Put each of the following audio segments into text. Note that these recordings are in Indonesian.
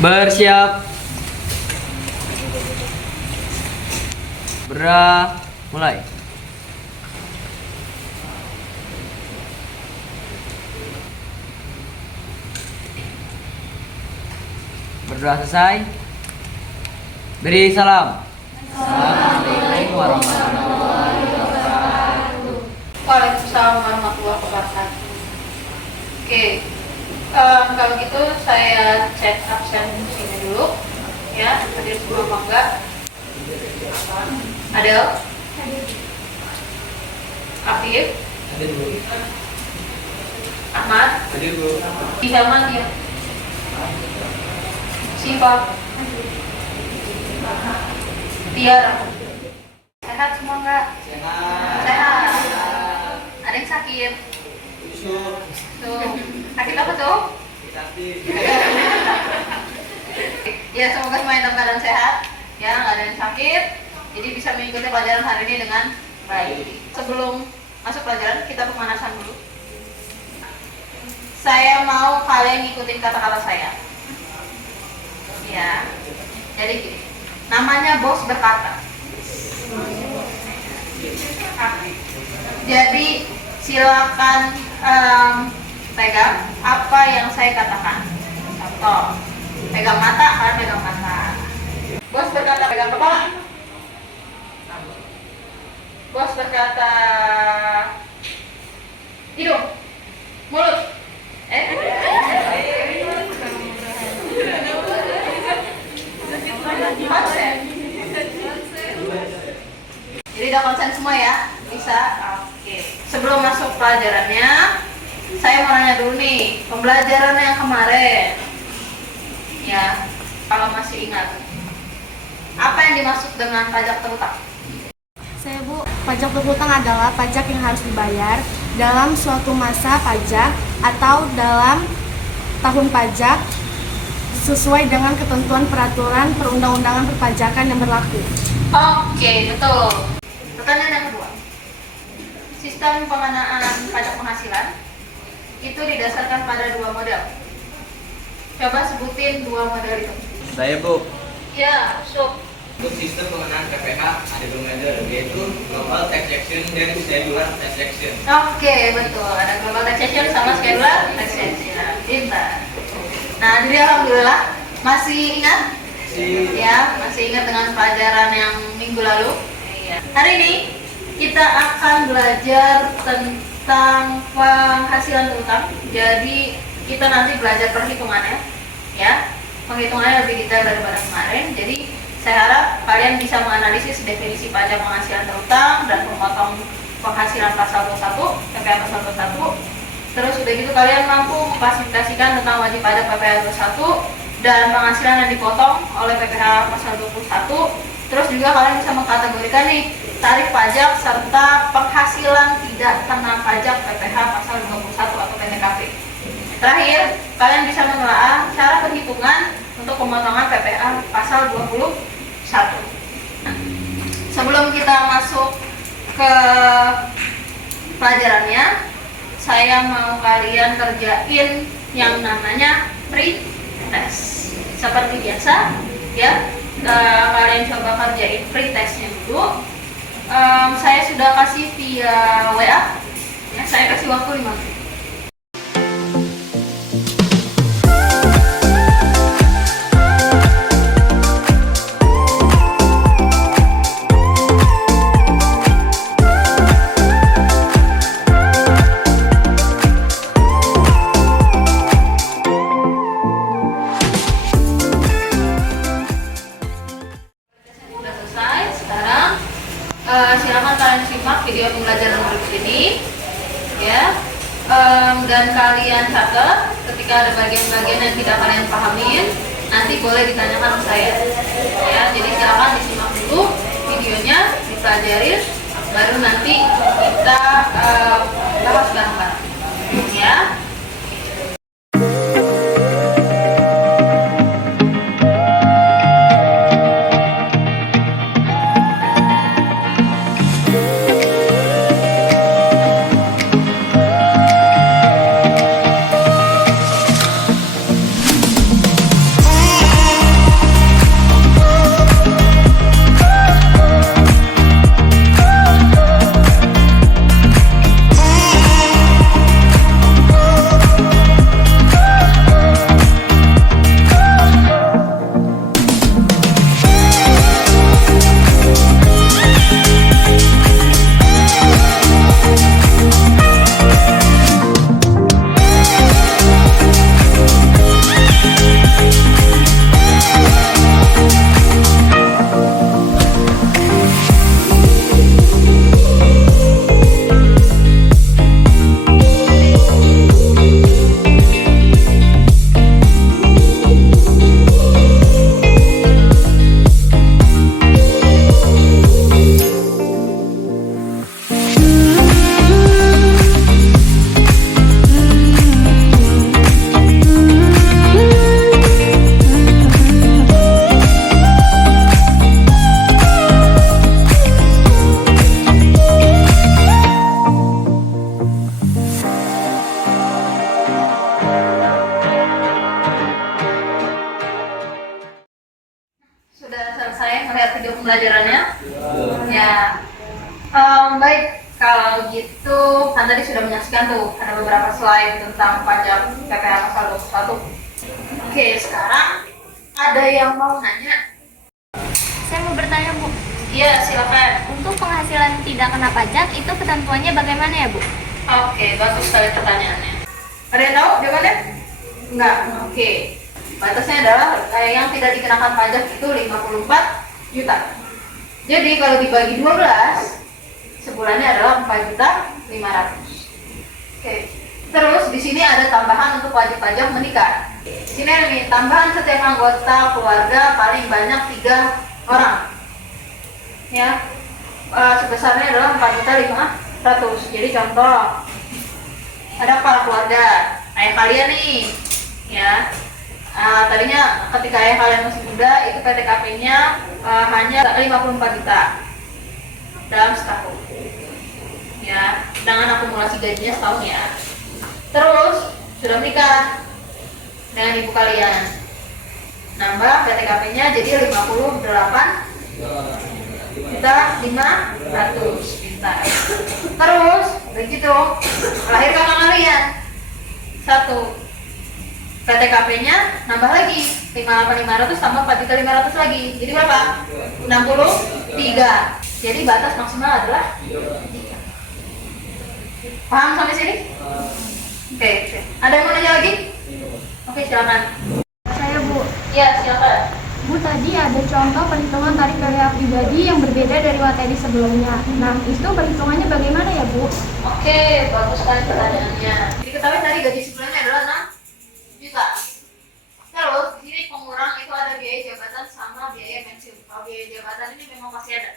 Bersiap. Mulai. Berdoa selesai. Beri salam. Assalamualaikum warahmatullahi wabarakatuh. Waalaikumsalam warahmatullahi wabarakatuh. Oke, kalau gitu saya cek absen sini dulu, ya. Hadir semua apa enggak? Adel? Afif? Ahmad? Izaman ya? Siva? Tiara? Sehat semua enggak? Sehat. Ada yang sakit? Tuh. Sakit apa tuh? Ya, semoga semuanya dalam keadaan sehat. Ya, nggak ada yang sakit. Jadi bisa mengikuti pelajaran hari ini dengan baik. Sebelum masuk pelajaran, kita pemanasan dulu. Saya mau kalian ngikutin kata-kata saya. Ya. Jadi gini. Namanya bos berkata. Jadi silakan pegang apa yang saya katakan. Contoh, pegang mata, kalian pegang mata. Bos berkata pegang kepala. Bos berkata hidung, mulut. Konsen. Jadi udah konsen semua ya? Bisa? Oke. Sebelum masuk pelajarannya, saya mau nanya dulu nih, pembelajaran yang kemarin, ya, kalau masih ingat, apa yang dimaksud dengan pajak terhutang? Saya Bu, pajak berhutang adalah pajak yang harus dibayar dalam suatu masa pajak atau dalam tahun pajak sesuai dengan ketentuan peraturan perundang-undangan perpajakan yang berlaku. Oke, betul. Pertanyaan yang kedua, sistem pengenaan pajak penghasilan itu didasarkan pada dua model. Coba sebutin dua model itu. Saya Bu. Ya, Untuk sistem pengenaan PPh ada dua model, yaitu Global Taxation dan Schedular Taxation. Oke, betul. Ada global taxation sama schedular taxation. Pintar. Nah, jadi alhamdulillah masih ingat? Ya, masih ingat dengan pelajaran yang minggu lalu. Iya. Hari ini kita akan belajar tentang penghasilan terutang. Jadi kita nanti belajar perhitungannya, ya. Penghitungannya lebih detail daripada kemarin. Jadi saya harap kalian bisa menganalisis definisi pajak penghasilan terutang dan pemotong penghasilan pasal 21, PPh pasal 21. Terus udah gitu kalian mampu mengklasifikasikan tentang wajib pajak PPh 21 dan penghasilan yang dipotong oleh PPh pasal 21. Terus juga kalian bisa mengkategorikan nih tarif pajak serta penghasilan tidak kena pajak PPh pasal 21 atau PTKP. Terakhir, kalian bisa menelaah cara perhitungan untuk pemotongan PPh pasal 21. Sebelum kita masuk ke pelajarannya, saya mau kalian kerjain yang namanya pretest. Seperti biasa, ya, kalian coba kerjain pretestnya dulu. Saya sudah kasih via WA, ya, saya kasih waktu 5 menit. Silakan kalian simak video pembelajaran berikut ini, ya, dan kalian catat ketika ada bagian-bagian yang tidak kalian pahamin, nanti boleh ditanyakan ke saya, ya. Jadi silakan disimak dulu videonya, dipelajarin, baru nanti kita bahas bareng-bareng, ya. tadi sudah menyaksikan tuh ada beberapa slide tentang pajak PPh pasal 21. Oke, sekarang ada yang mau nanya? Saya mau bertanya, Bu. Iya, silakan. Untuk penghasilan tidak kena pajak, itu ketentuannya bagaimana ya, Bu? Oke, bagus sekali pertanyaannya. Ada yang tahu jawabannya? Enggak. Oke. Batasnya adalah yang tidak dikenakan pajak itu 54 juta. Jadi kalau dibagi 12, sebulannya adalah 4.500.000. Oke. Terus di sini ada tambahan untuk wajib pajak menikah. Di sini ada nih, tambahan setiap anggota keluarga paling banyak 3 orang. Ya. Sebesarnya adalah 4.500.000. Jadi contoh, ada kepala keluarga, ayah kalian nih, ya. Tadinya ketika ayah kalian masih muda, itu PTKP-nya hanya 54 juta dalam setahun, ya, dengan akumulasi gajinya setahun ya. Terus sudah menikah dengan ibu kalian, nambah PTKP-nya jadi 58.500.000. Terus begitu lahir kakak kalian satu, PTKP-nya nambah lagi 58.500 tambah 4.500.000 lagi, jadi berapa? 63. Jadi batas maksimal adalah 3. Paham sampai sini? Oke. Ada yang mau nanya lagi? Oke, silakan. Saya, Bu. Ya, silakan. Bu, tadi ada contoh perhitungan tarif karya pribadi yang berbeda dari materi sebelumnya. Nah, itu perhitungannya bagaimana ya, Bu? Oke, bagus sekali pertanyaannya. Diketahui tadi gaji sebelumnya adalah 6 juta. Terus di sini pengurang itu ada biaya jabatan sama biaya pensiun. Kalau biaya jabatan ini memang masih ada.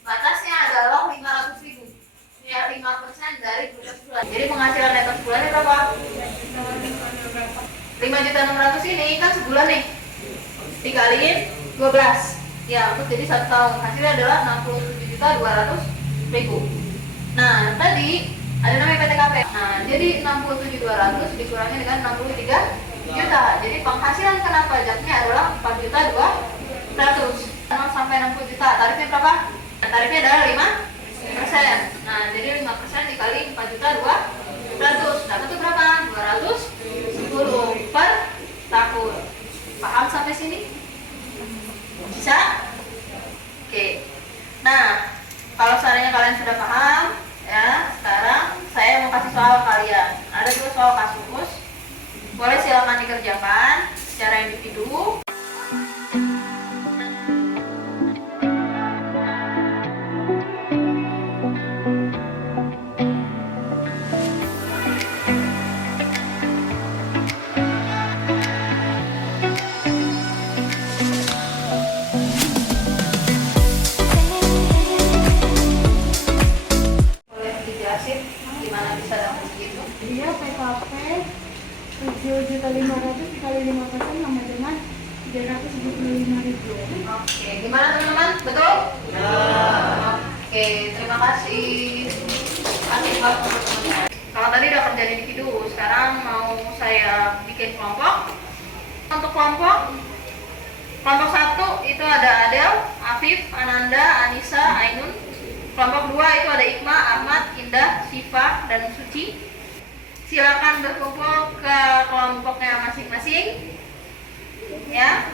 Batasnya adalah 500.000. Ya, 5% dari bulan sebulan. Jadi penghasilan neto sebulannya berapa? 5.600.000 ini kan sebulan nih. Dikaliin 12. Ya, untuk jadi 1 tahun. Hasilnya adalah 67.200.000. Nah, tadi ada namanya PTKP. Nah, jadi 67.200 dikurangi dengan 63 juta. Jadi penghasilan kena pajaknya adalah 4.200.000. 0 sampai 60 juta. Tarifnya berapa? Tarifnya adalah 5%. Nah, jadi 5% dikali 4.200.000. Dapat itu berapa? 210 per tahun. Paham sampai sini? Bisa? Oke. Nah, kalau seandainya kalian sudah paham, ya, sekarang saya mau kasih soal kalian. Ada 2 soal kasus. Boleh silakan dikerjakan secara individu. Boleh dijelasin gimana bisa dapat segitu? Dia PKP 7.500.000 dikali 5% sama dengan 375.000. Oke, gimana teman-teman? Betul? Ya. Oke, terima kasih. Kasih waktu untuk teman-teman. Kalau tadi udah kerjaan individu, sekarang mau saya bikin kelompok. Untuk kelompok 1 itu ada Adel, Afif, Ananda, Anissa, Ainun. Kelompok 2 itu ada Ikma, Ahmad, Indah, Syifa, dan Suci. Silakan berkumpul ke kelompoknya masing-masing. Ya.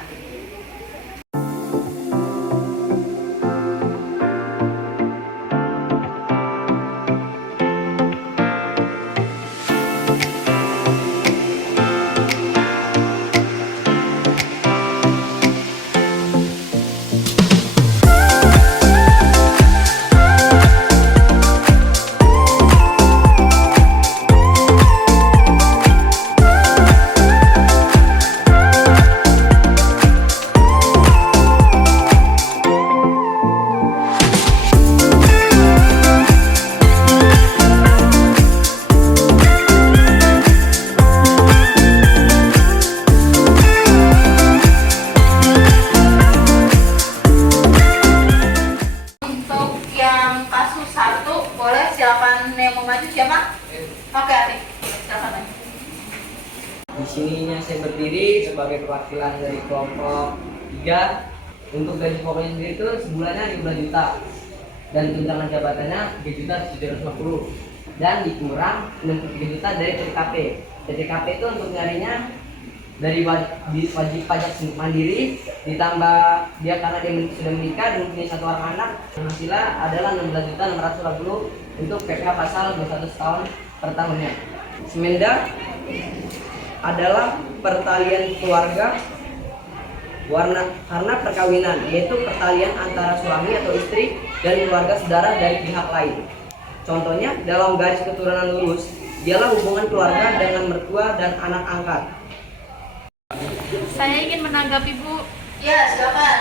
Di sininya saya berdiri sebagai perwakilan dari kelompok 3. Untuk gaji pokoknya sendiri itu sebulannya 15 juta dan tunjangan jabatannya 3.750. dan dikurang 63 juta dari TTKP. TTKP itu untuk nyarinya dari wajib pajak mandiri, ditambah dia karena dia sudah menikah dan punya 1 orang anak, penghasilan adalah 16.640 untuk PPh pasal 21 tahun per tahunnya. Semenda adalah pertalian keluarga karena perkawinan, yaitu pertalian antara suami atau istri dan keluarga saudara dari pihak lain. Contohnya dalam garis keturunan lurus, dialah hubungan keluarga dengan mertua dan anak angkat. Saya ingin menanggapi Bu. Ya, silakan.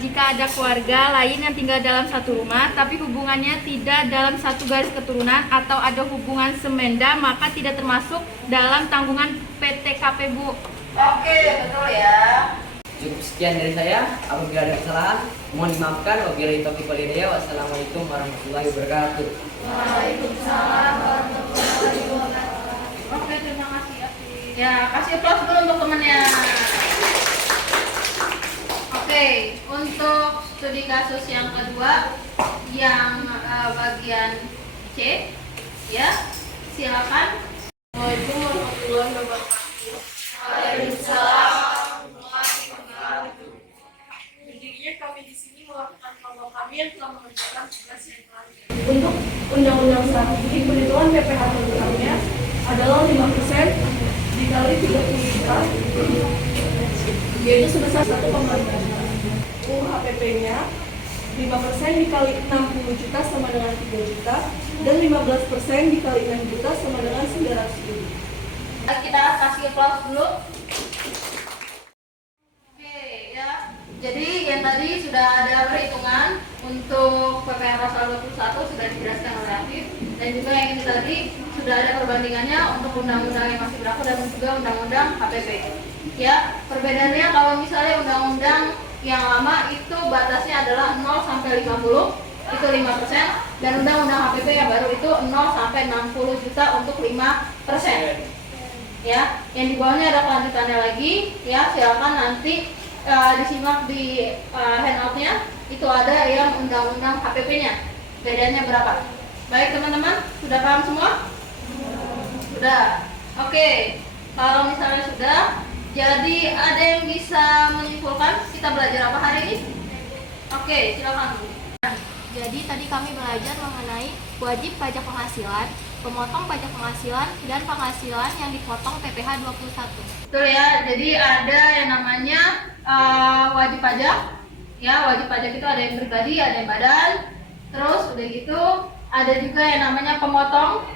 Jika ada keluarga lain yang tinggal dalam satu rumah tapi hubungannya tidak dalam satu garis keturunan atau ada hubungan semenda, maka tidak termasuk dalam tanggungan PTKP Bu. Oke, betul ya. Cukup sekian dari saya. Apabila ada kesalahan, mohon dimaafkan. Wabillahi taufiq wal hidayah. Wassalamualaikum warahmatullahi wabarakatuh. Waalaikumsalam warahmatullahi wabarakatuh. Oke, terima kasih ya. Ya, kasih aplaus dulu untuk temannya. Oke, untuk studi kasus yang kedua yang bagian C, ya, silakan. Assalamualaikum warahmatullahi wabarakatuh. Waalaikumsalam. Berdirinya kami di sini melakukan kelompok kami yang telah mengerjakan tugas yang terakhir. Untuk undang-undang strategi perhitungan PPh tentangnya adalah 5% dikali 30 juta, yaitu sebesar 1,5 juta. UHPP-nya 5% dikali 60 juta sama dengan 3 juta, dan 15% dikali 6 juta sama dengan 900 ribu. Kita kasih aplaus dulu. Jadi yang tadi sudah ada perhitungan untuk PPh pasal 21 sudah dijelaskan oleh Afif, dan juga yang ini tadi sudah ada perbandingannya untuk undang-undang yang masih berlaku dan juga undang-undang HPP. Ya, perbedaannya kalau misalnya undang-undang yang lama itu batasnya adalah 0 sampai 50 itu 5%, dan undang-undang HPP yang baru itu 0 sampai 60 juta untuk 5%. Ya, yang di bawahnya ada kelanjutannya lagi. Ya, silakan nanti disimak di handoutnya, itu ada yang undang-undang HPP-nya, bedanya berapa. Baik teman-teman, sudah paham semua? Sudah. Oke, kalau misalnya sudah, jadi ada yang bisa menyimpulkan kita belajar apa hari ini? Oke, silakan. Jadi tadi kami belajar mengenai wajib pajak penghasilan, pemotong pajak penghasilan, dan penghasilan yang dipotong PPh 21. Betul ya, jadi ada yang namanya wajib pajak. Ya, wajib pajak itu ada yang pribadi, ada yang badan. Terus udah gitu ada juga yang namanya pemotong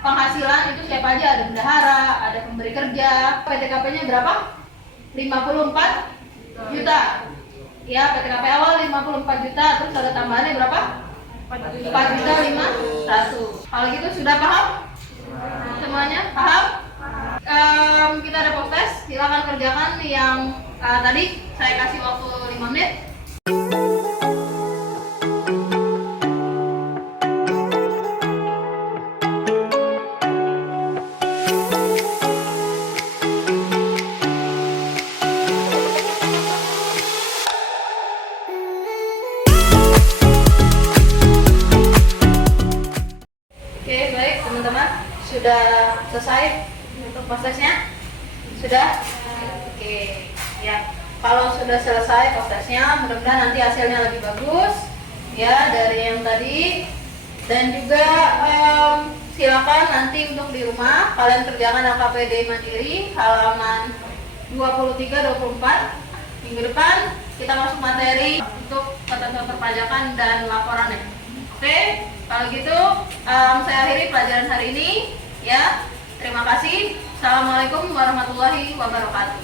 penghasilan, itu siapa aja, ada bendahara, ada pemberi kerja. PTKP-nya berapa? 54 juta. Ya, PTKP awal 54 juta, terus ada tambahannya berapa? 4 juta 51. Kalau gitu sudah paham? Semuanya paham? Kita ada post silakan kerjakan yang tadi saya kasih waktu 5 menit. Oke, baik teman-teman, sudah selesai untuk prosesnya? Sudah? Oke, ya. Kalau sudah selesai prosesnya, mudah-mudahan nanti hasilnya lebih bagus ya dari yang tadi. Dan juga silakan nanti untuk di rumah kalian kerjakan LKPD mandiri halaman 23-24. Minggu depan kita masuk materi untuk ketentuan perpajakan dan laporannya. Oke, kalau gitu saya akhiri pelajaran hari ini ya. Terima kasih. Assalamualaikum warahmatullahi wabarakatuh.